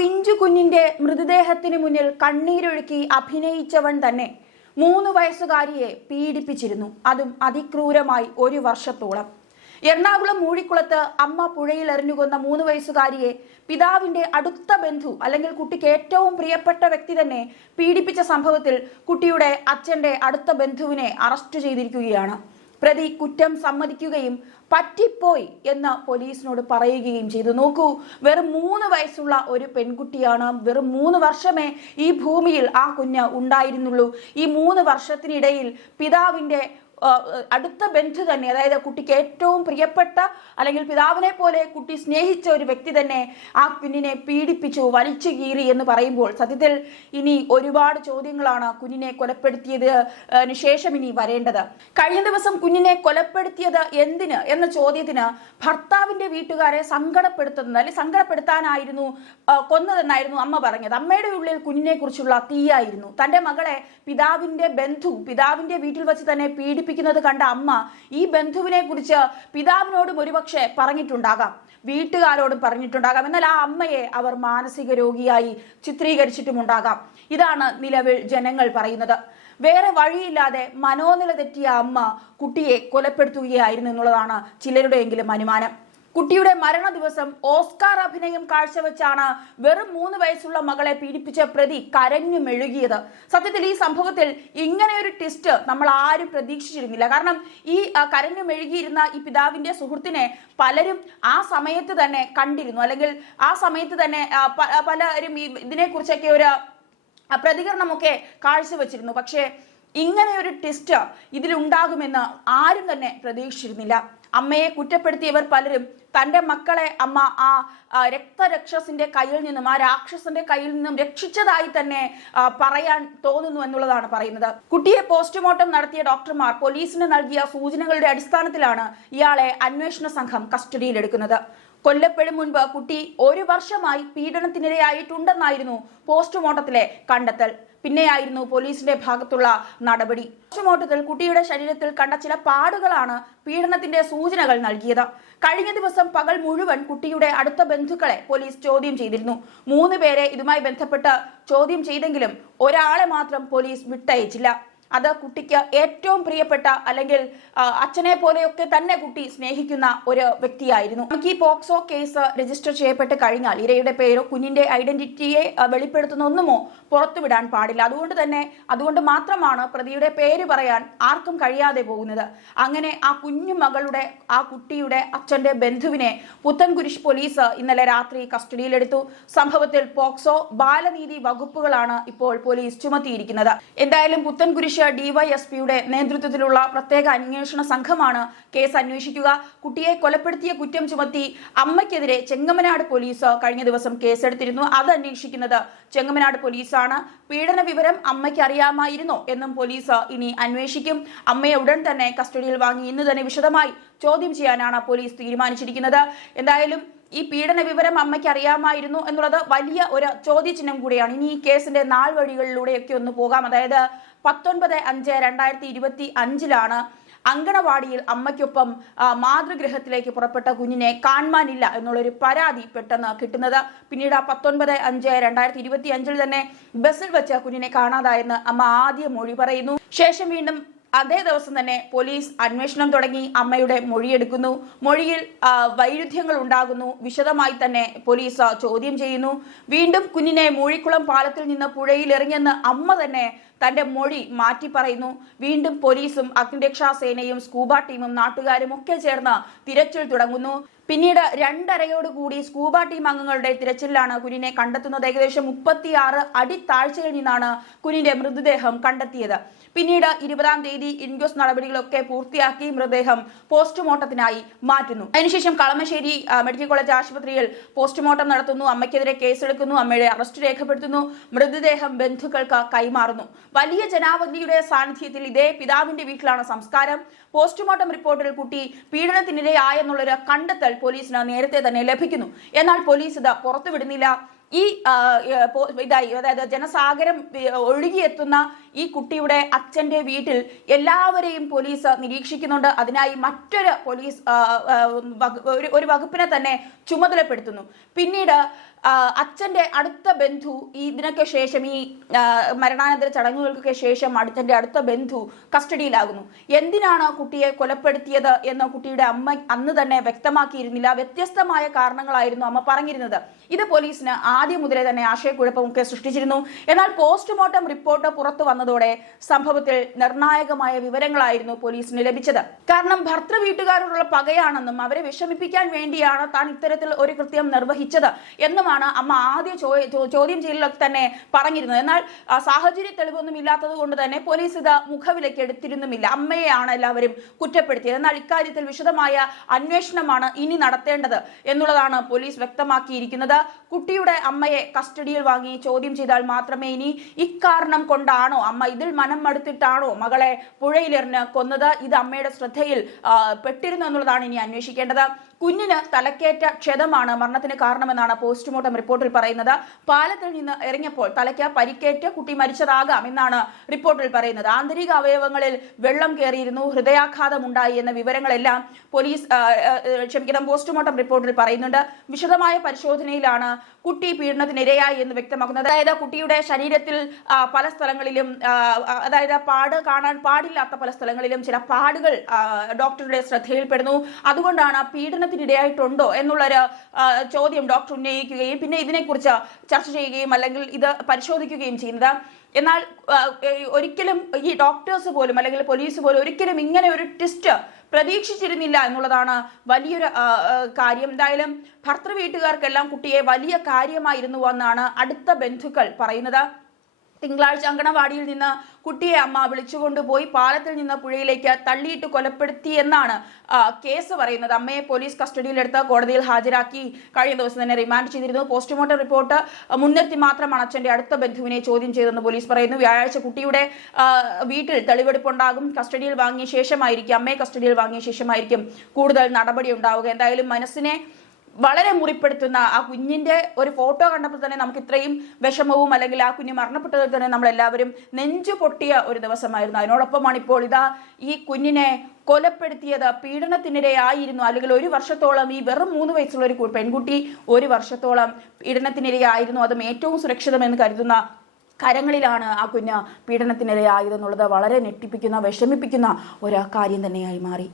പിഞ്ചു കുഞ്ഞിന്റെ മൃതദേഹത്തിന് മുന്നിൽ കണ്ണീരൊഴുക്കി അഭിനയിച്ചവൻ തന്നെ മൂന്ന് വയസ്സുകാരിയെ പീഡിപ്പിച്ചിരുന്നു. അതും അതിക്രൂരമായി ഒരു വർഷത്തോളം. എറണാകുളം മൂഴിക്കുളത്ത് അമ്മ പുഴയിൽ എറിഞ്ഞുകൊന്ന മൂന്ന് വയസ്സുകാരിയെ പിതാവിന്റെ അടുത്ത ബന്ധു അല്ലെങ്കിൽ കുട്ടിക്ക് ഏറ്റവും പ്രിയപ്പെട്ട വ്യക്തി തന്നെ പീഡിപ്പിച്ച സംഭവത്തിൽ കുട്ടിയുടെ അച്ഛന്റെ അടുത്ത ബന്ധുവിനെ അറസ്റ്റ് ചെയ്തിരിക്കുകയാണ്. പ്രതി കുറ്റം സമ്മതിക്കുകയും പറ്റിപ്പോയി എന്ന് പോലീസിനോട് പറയുകയും ചെയ്തു. നോക്കൂ വെറും മൂന്ന് വയസ്സുള്ള ഒരു പെൺകുട്ടിയാണ് വെറും മൂന്ന് വർഷമേ ഈ ഭൂമിയിൽ ആ കുഞ്ഞ് ഉണ്ടായിരുന്നുള്ളൂ. ഈ മൂന്ന് വർഷത്തിനിടയിൽ പിതാവിന്റെ ആ, അടുത്ത ബന്ധു തന്നെ അതായത് കുട്ടിക്ക് ഏറ്റവും പ്രിയപ്പെട്ട അല്ലെങ്കിൽ പിതാവിനെ പോലെ കുട്ടി സ്നേഹിച്ച ഒരു വ്യക്തി തന്നെ ആ കുഞ്ഞിനെ പീഡിപ്പിച്ചു വലിച്ചു കീറി എന്ന് പറയുമ്പോൾ സത്യത്തിൽ ഇനി ഒരുപാട് ചോദ്യങ്ങളാണ് കുഞ്ഞിനെ കൊലപ്പെടുത്തിയത് അതിന് ശേഷം ഇനി വരേണ്ടത്. കഴിഞ്ഞ ദിവസം കുഞ്ഞിനെ കൊലപ്പെടുത്തിയത് എന്തിന് എന്ന ചോദ്യത്തിന് ഭർത്താവിന്റെ വീട്ടുകാരെ സങ്കടപ്പെടുത്തുന്നത് അല്ലെങ്കിൽ സങ്കടപ്പെടുത്താനായിരുന്നു കൊന്നതെന്നായിരുന്നു അമ്മ പറഞ്ഞത്. അമ്മയുടെ ഉള്ളിൽ കുഞ്ഞിനെ കുറിച്ചുള്ള തീയായിരുന്നു. തന്റെ മകളെ പിതാവിന്റെ ബന്ധു പിതാവിന്റെ വീട്ടിൽ വെച്ച് തന്നെ പീഡിപ്പിക്കുന്നത് കണ്ട അമ്മ ഈ ബന്ധുവിനെ കുറിച്ച് പിതാവിനോടും ഒരുപക്ഷെ പറഞ്ഞിട്ടുണ്ടാകാം. വീട്ടുകാരോടും പറഞ്ഞിട്ടുണ്ടാകാം. എന്നാൽ ആ അമ്മയെ അവർ മാനസിക രോഗിയായി ചിത്രീകരിച്ചിട്ടുമുണ്ടാകാം. ഇതാണ് നിലവിൽ ജനങ്ങൾ പറയുന്നത്. വേറെ വഴിയില്ലാതെ മനോനില തെറ്റിയ അമ്മ കുട്ടിയെ കൊലപ്പെടുത്തുകയായിരുന്നു എന്നുള്ളതാണ് ചിലരുടെയെങ്കിലും അനുമാനം. കുട്ടിയുടെ മരണ ദിവസം ഓസ്കാർ അഭിനയം കാഴ്ചവെച്ചാണ് വെറും മൂന്ന് വയസ്സുള്ള മകളെ പീഡിപ്പിച്ച പ്രതി കരഞ്ഞു മെഴുകിയത്. സത്യത്തിൽ ഈ സംഭവത്തിൽ ഇങ്ങനെ ഒരു ട്വിസ്റ്റ് നമ്മൾ ആരും പ്രതീക്ഷിച്ചിരുന്നില്ല. കാരണം ഈ കരഞ്ഞു മെഴുകിയിരുന്ന ഈ പിതാവിന്റെ സുഹൃത്തിനെ പലരും ആ സമയത്ത് തന്നെ കണ്ടിരുന്നു. അല്ലെങ്കിൽ ആ സമയത്ത് തന്നെ പലരും ഇതിനെക്കുറിച്ചൊക്കെ ഒരു പ്രതികരണമൊക്കെ കാഴ്ചവെച്ചിരുന്നു. പക്ഷേ ഇങ്ങനെ ഒരു ട്വിസ്റ്റ് ഇതിലുണ്ടാകുമെന്ന് ആരും തന്നെ പ്രതീക്ഷിച്ചിരുന്നില്ല. അമ്മയെ കുറ്റപ്പെടുത്തിയവർ പലരും തന്റെ മക്കളെ അമ്മ ആ, രക്തരക്ഷസിന്റെ കയ്യിൽ നിന്നും ആ രാക്ഷസന്റെ കയ്യിൽ നിന്നും രക്ഷിച്ചതായി തന്നെ പറയാൻ തോന്നുന്നു എന്നുള്ളതാണ് പറയുന്നത്. കുട്ടിയെ പോസ്റ്റ്മോർട്ടം നടത്തിയ ഡോക്ടർമാർ പോലീസിന് നൽകിയ സൂചനകളുടെ അടിസ്ഥാനത്തിലാണ് ഇയാളെ അന്വേഷണ സംഘം കസ്റ്റഡിയിലെടുക്കുന്നത്. കൊല്ലപ്പെടും മുൻപ് കുട്ടി ഒരു വർഷമായി പീഡനത്തിനിരയായിട്ടുണ്ടെന്നായിരുന്നു പോസ്റ്റ്മോർട്ടത്തിലെ കണ്ടെത്തൽ. പിന്നെയായിരുന്നു പോലീസിന്റെ ഭാഗത്തുള്ള നടപടി. പോസ്റ്റ്മോർട്ടത്തിൽ കുട്ടിയുടെ ശരീരത്തിൽ കണ്ട ചില പാടുകളാണ് പീഡനത്തിന്റെ സൂചനകൾ നൽകിയത്. കഴിഞ്ഞ ദിവസം പകൽ മുഴുവൻ കുട്ടിയുടെ അടുത്ത ബന്ധുക്കളെ പോലീസ് ചോദ്യം ചെയ്തിരുന്നു. മൂന്ന് പേരെ ഇതുമായി ബന്ധപ്പെട്ട് ചോദ്യം ചെയ്തെങ്കിലും ഒരാളെ മാത്രം പോലീസ് വിട്ടയച്ചില്ല. അത് കുട്ടിക്ക് ഏറ്റവും പ്രിയപ്പെട്ട അല്ലെങ്കിൽ അച്ഛനെ പോലെയൊക്കെ തന്നെ കുട്ടി സ്നേഹിക്കുന്ന ഒരു വ്യക്തിയായിരുന്നു. നമുക്ക് ഈ പോക്സോ കേസ് രജിസ്റ്റർ ചെയ്യപ്പെട്ട് കഴിഞ്ഞാൽ ഇരയുടെ പേരോ കുഞ്ഞിന്റെ ഐഡന്റിറ്റിയെ വെളിപ്പെടുത്തുന്ന ഒന്നുമോ പുറത്തുവിടാൻ പാടില്ല. അതുകൊണ്ട് തന്നെ അതുകൊണ്ട് മാത്രമാണ് പ്രതിയുടെ പേര് പറയാൻ ആർക്കും കഴിയാതെ പോകുന്നത്. അങ്ങനെ ആ കുഞ്ഞു മകളുടെ ആ കുട്ടിയുടെ അച്ഛന്റെ ബന്ധുവിനെ പുത്തൻകുരിശ് പോലീസ് ഇന്നലെ രാത്രി കസ്റ്റഡിയിലെടുത്തു. സംഭവത്തിൽ പോക്സോ ബാലനീതി വകുപ്പുകളാണ് ഇപ്പോൾ പോലീസ് ചുമത്തിയിരിക്കുന്നത്. എന്തായാലും പുത്തൻകുരിശ് ഡിവൈഎസ്പിയുടെ നേതൃത്വത്തിലുള്ള പ്രത്യേക അന്വേഷണ സംഘമാണ് കേസ് അന്വേഷിക്കുക. കുട്ടിയെ കൊലപ്പെടുത്തിയ കുറ്റം ചുമത്തി അമ്മയ്ക്കെതിരെ ചെങ്ങമനാട് പോലീസ് കഴിഞ്ഞ ദിവസം കേസെടുത്തിരുന്നു. അത് അന്വേഷിക്കുന്നത് ചെങ്ങമനാട് പോലീസാണ്. പീഡന വിവരം അമ്മയ്ക്ക് അറിയാമായിരുന്നോ എന്നും പോലീസ് ഇനി അന്വേഷിക്കും. അമ്മയെ ഉടൻ തന്നെ കസ്റ്റഡിയിൽ വാങ്ങി ഇന്ന് തന്നെ വിശദമായി ചോദ്യം ചെയ്യാനാണ് പോലീസ് തീരുമാനിച്ചിരിക്കുന്നത്. എന്തായാലും ഈ പീഡന വിവരം അമ്മയ്ക്ക് അറിയാമായിരുന്നു എന്നുള്ളത് വലിയ ഒരു ചോദ്യചിഹ്നം കൂടിയാണ്. ഇനി ഈ കേസിന്റെ നാൾ വഴികളിലൂടെയൊക്കെ ഒന്ന് പോകാം. അതായത് പത്തൊൻപത് അഞ്ച് രണ്ടായിരത്തി ഇരുപത്തി അഞ്ചിലാണ് അങ്കണവാടിയിൽ അമ്മയ്ക്കൊപ്പം മാതൃഗൃഹത്തിലേക്ക് പുറപ്പെട്ട കുഞ്ഞിനെ കാണാനില്ല എന്നുള്ളൊരു പരാതി പെട്ടെന്ന് കിട്ടുന്നത്. പിന്നീട് ആ പത്തൊൻപത് അഞ്ച് രണ്ടായിരത്തി ഇരുപത്തി അഞ്ചിൽ തന്നെ ബസ്സിൽ വെച്ച് കുഞ്ഞിനെ കാണാതായെന്ന് അമ്മ ആദ്യം മൊഴി പറയുന്നു. ശേഷം വീണ്ടും അതേ ദിവസം തന്നെ പോലീസ് അന്വേഷണം തുടങ്ങി അമ്മയുടെ മൊഴിയെടുക്കുന്നു. മൊഴിയിൽ വൈരുദ്ധ്യങ്ങൾ ഉണ്ടാകുന്നു. വിശദമായി തന്നെ പോലീസ് ചോദ്യം ചെയ്യുന്നു. വീണ്ടും കുഞ്ഞിനെ മൂഴിക്കുളം പാലത്തിൽ നിന്ന് പുഴയിൽ എറിഞ്ഞെന്ന് അമ്മ തന്നെ തന്റെ മൊഴി മാറ്റി പറയുന്നു. വീണ്ടും പോലീസും അഗ്നിരക്ഷാ സേനയും സ്കൂബ ടീമും നാട്ടുകാരും ഒക്കെ ചേർന്ന് തിരച്ചിൽ തുടങ്ങുന്നു. പിന്നീട് രണ്ടരയോടുകൂടി സ്കൂബ ടീം അംഗങ്ങളുടെ തിരച്ചിലാണ് കുനിനെ കണ്ടെത്തുന്നത്. ഏകദേശം മുപ്പത്തിയാറ് അടി താഴ്ചയിൽ നിന്നാണ് കുനിന്റെ മൃതദേഹം കണ്ടെത്തിയത്. പിന്നീട് ഇരുപതാം തീയതി ഇൻക്വസ്റ്റ് നടപടികളൊക്കെ പൂർത്തിയാക്കി മൃതദേഹം പോസ്റ്റ്മോർട്ടത്തിനായി മാറ്റുന്നു. അതിനുശേഷം കളമശ്ശേരി മെഡിക്കൽ കോളേജ് ആശുപത്രിയിൽ പോസ്റ്റ്മോർട്ടം നടത്തുന്നു. അമ്മയ്ക്കെതിരെ കേസെടുക്കുന്നു. അമ്മയുടെ അറസ്റ്റ് രേഖപ്പെടുത്തുന്നു. മൃതദേഹം ബന്ധുക്കൾക്ക് കൈമാറുന്നു. വലിയ ജനാവധിയുടെ സാന്നിധ്യത്തിൽ ഇതേ പിതാവിന്റെ വീട്ടിലാണ് സംസ്കാരം. പോസ്റ്റ്മോർട്ടം റിപ്പോർട്ടിൽ കുട്ടി പീഡനത്തിനിരയായെന്നുള്ളൊരു കണ്ടെത്തൽ പോലീസിന് നേരത്തെ തന്നെ ലഭിക്കുന്നു. എന്നാൽ പോലീസ് ഇത് പുറത്തുവിടുന്നില്ല. ഈ ഇതായി അതായത് ജനസാഗരം ഒഴുകിയെത്തുന്ന ഈ കുട്ടിയുടെ അച്ഛന്റെ വീട്ടിൽ എല്ലാവരെയും പോലീസ് നിരീക്ഷിക്കുന്നുണ്ട്. അതിനായി മറ്റൊരു പോലീസ് ഒരു- വകുപ്പിനെ തന്നെ ചുമതലപ്പെടുത്തുന്നു. പിന്നീട് അച്ഛന്റെ അടുത്ത ബന്ധു ഇതിനൊക്കെ ശേഷം ഈ മരണാനന്തര ചടങ്ങുകൾക്കൊക്കെ ശേഷം അച്ഛന്റെ അടുത്ത ബന്ധു കസ്റ്റഡിയിലാകുന്നു. എന്തിനാണ് കുട്ടിയെ കൊലപ്പെടുത്തിയത് എന്ന് കുട്ടിയുടെ അമ്മ അന്ന് തന്നെ വ്യക്തമാക്കിയിരുന്നില്ല. വ്യത്യസ്തമായ കാരണങ്ങളായിരുന്നു അമ്മ പറഞ്ഞിരുന്നത്. ഇത് പോലീസിന് ആദ്യം മുതലേ തന്നെ ആശയക്കുഴപ്പമൊക്കെ സൃഷ്ടിച്ചിരുന്നു. എന്നാൽ പോസ്റ്റ്മോർട്ടം റിപ്പോർട്ട് പുറത്തു വന്നതോടെ സംഭവത്തിൽ നിർണായകമായ വിവരങ്ങളായിരുന്നു പോലീസിന് ലഭിച്ചത്. കാരണം ഭർത്തൃ വീട്ടുകാരോടുള്ള പകയാണെന്നും അവരെ വിഷമിപ്പിക്കാൻ വേണ്ടിയാണ് താൻ ഇത്തരത്തിൽ ഒരു കൃത്യം നിർവഹിച്ചത് എന്നുമാണ് അമ്മ ആദ്യ ചോദ്യം ചെയ്യലിലൊക്കെ തന്നെ പറഞ്ഞിരുന്നത്. എന്നാൽ സാഹചര്യ തെളിവൊന്നും ഇല്ലാത്തത് കൊണ്ട് തന്നെ പോലീസ് ഇത് മുഖവിലേക്ക് എടുത്തിരുന്നുമില്ല. അമ്മയെയാണ് എല്ലാവരും കുറ്റപ്പെടുത്തിയത്. എന്നാൽ ഇക്കാര്യത്തിൽ വിശദമായ അന്വേഷണമാണ് ഇനി നടത്തേണ്ടത് എന്നുള്ളതാണ് പോലീസ് വ്യക്തമാക്കിയിരിക്കുന്നത്. കുട്ടിയുടെ അമ്മയെ കസ്റ്റഡിയിൽ വാങ്ങി ചോദ്യം ചെയ്താൽ മാത്രമേ ഇനി ഇക്കാരണം കൊണ്ടാണോ? അമ്മ ഇതിൽ മനം മടുത്തിട്ടാണോ മകളെ പുഴയിലെറിഞ്ഞ് കൊന്നത്? ഇത് അമ്മയുടെ ശ്രദ്ധയിൽ പെട്ടിരുന്നു എന്നുള്ളതാണ് ഇനി അന്വേഷിക്കേണ്ടത്. കുഞ്ഞിന് തലക്കേറ്റ ക്ഷതമാണ് മരണത്തിന് കാരണമെന്നാണ് പോസ്റ്റ്മോർട്ടം റിപ്പോർട്ടിൽ പറയുന്നത്. പാലത്തിൽ നിന്ന് ഇറങ്ങിയപ്പോൾ തലയ്ക്ക് പരിക്കേറ്റ് കുട്ടി മരിച്ചതാകാം എന്നാണ് റിപ്പോർട്ടിൽ പറയുന്നത്. ആന്തരിക അവയവങ്ങളിൽ വെള്ളം കയറിയിരുന്നു ഹൃദയാഘാതം ഉണ്ടായി എന്ന വിവരങ്ങളെല്ലാം പോലീസ് ക്ഷമിക്കണം പോസ്റ്റ്മോർട്ടം റിപ്പോർട്ടിൽ പറയുന്നുണ്ട്. വിശദമായ പരിശോധനയിലാണ് കുട്ടി പീഡനത്തിനിരയായി എന്ന് വ്യക്തമാക്കുന്നത്. അതായത് കുട്ടിയുടെ ശരീരത്തിൽ പല സ്ഥലങ്ങളിലും അതായത് പാട് കാണാൻ പാടില്ലാത്ത പല സ്ഥലങ്ങളിലും ചില പാടുകൾ ഡോക്ടറുടെ ശ്രദ്ധയിൽപ്പെടുന്നു. അതുകൊണ്ടാണ് പീഡനത്തിനിടയായിട്ടുണ്ടോ എന്നുള്ളൊരു ചോദ്യം ഡോക്ടർ ഉന്നയിക്കുകയും പിന്നെ ഇതിനെക്കുറിച്ച് ചർച്ച ചെയ്യുകയും അല്ലെങ്കിൽ ഇത് പരിശോധിക്കുകയും ചെയ്യുന്നത്. എന്നാൽ ഒരിക്കലും ഈ ഡോക്ടേഴ്സ് പോലും അല്ലെങ്കിൽ പോലീസ് പോലും ഒരിക്കലും ഇങ്ങനെ ഒരു ട്വിസ്റ്റ് പ്രതീക്ഷിച്ചിരുന്നില്ല എന്നുള്ളതാണ് വലിയൊരു കാര്യം. എന്തായാലും ഭർത്തൃ വീട്ടുകാർക്കെല്ലാം കുട്ടിയെ വലിയ കാര്യമായിരുന്നു എന്നാണ് അടുത്ത ബന്ധുക്കൾ പറയുന്നത്. തിങ്കളാഴ്ച അങ്കണവാടിയിൽ നിന്ന് കുട്ടിയെ അമ്മ വിളിച്ചുകൊണ്ടുപോയി പാലത്തിൽ നിന്ന് പുഴയിലേക്ക് തള്ളിയിട്ട് കൊലപ്പെടുത്തി എന്നാണ് കേസ് പറയുന്നത്. അമ്മയെ പോലീസ് കസ്റ്റഡിയിലെടുത്ത് കോടതിയിൽ ഹാജരാക്കി. കഴിഞ്ഞ ദിവസം തന്നെ റിമാൻഡ് ചെയ്തിരുന്നു. പോസ്റ്റ്മോർട്ടം റിപ്പോർട്ട് മുൻനിർത്തി മാത്രമാണ് അച്ഛന്റെ അടുത്ത ബന്ധുവിനെ ചോദ്യം ചെയ്തതെന്ന് പോലീസ് പറയുന്നു. വ്യാഴാഴ്ച കുട്ടിയുടെ വീട്ടിൽ തെളിവെടുപ്പുണ്ടാകും. കസ്റ്റഡിയിൽ വാങ്ങിയ ശേഷമായിരിക്കും അമ്മയെ കസ്റ്റഡിയിൽ വാങ്ങിയ ശേഷമായിരിക്കും കൂടുതൽ നടപടി ഉണ്ടാവുക. എന്തായാലും മനസ്സിനെ വളരെ മുറിപ്പെടുത്തുന്ന ആ കുഞ്ഞിന്റെ ഒരു ഫോട്ടോ കണ്ടപ്പോൾ തന്നെ നമുക്ക് ഇത്രയും വിഷമവും അല്ലെങ്കിൽ ആ കുഞ്ഞ് മരണപ്പെട്ടതിൽ തന്നെ നമ്മൾ എല്ലാവരും നെഞ്ചു പൊട്ടിയ ഒരു ദിവസമായിരുന്നു. അതിനോടൊപ്പമാണ് ഇപ്പോൾ ഇതാ ഈ കുഞ്ഞിനെ കൊലപ്പെടുത്തിയത്. പീഡനത്തിനിരയായിരുന്നു. അല്ലെങ്കിൽ ഒരു വർഷത്തോളം ഈ വെറും മൂന്ന് വയസ്സുള്ള ഒരു പെൺകുട്ടി ഒരു വർഷത്തോളം പീഡനത്തിനിരയായിരുന്നു. അതും ഏറ്റവും സുരക്ഷിതമെന്ന് കരുതുന്ന കരങ്ങളിലാണ് ആ കുഞ്ഞ് പീഡനത്തിനിരയായതെന്നുള്ളത് വളരെ ഞെട്ടിപ്പിക്കുന്ന വിഷമിപ്പിക്കുന്ന ഒരു കാര്യം തന്നെയായി മാറി.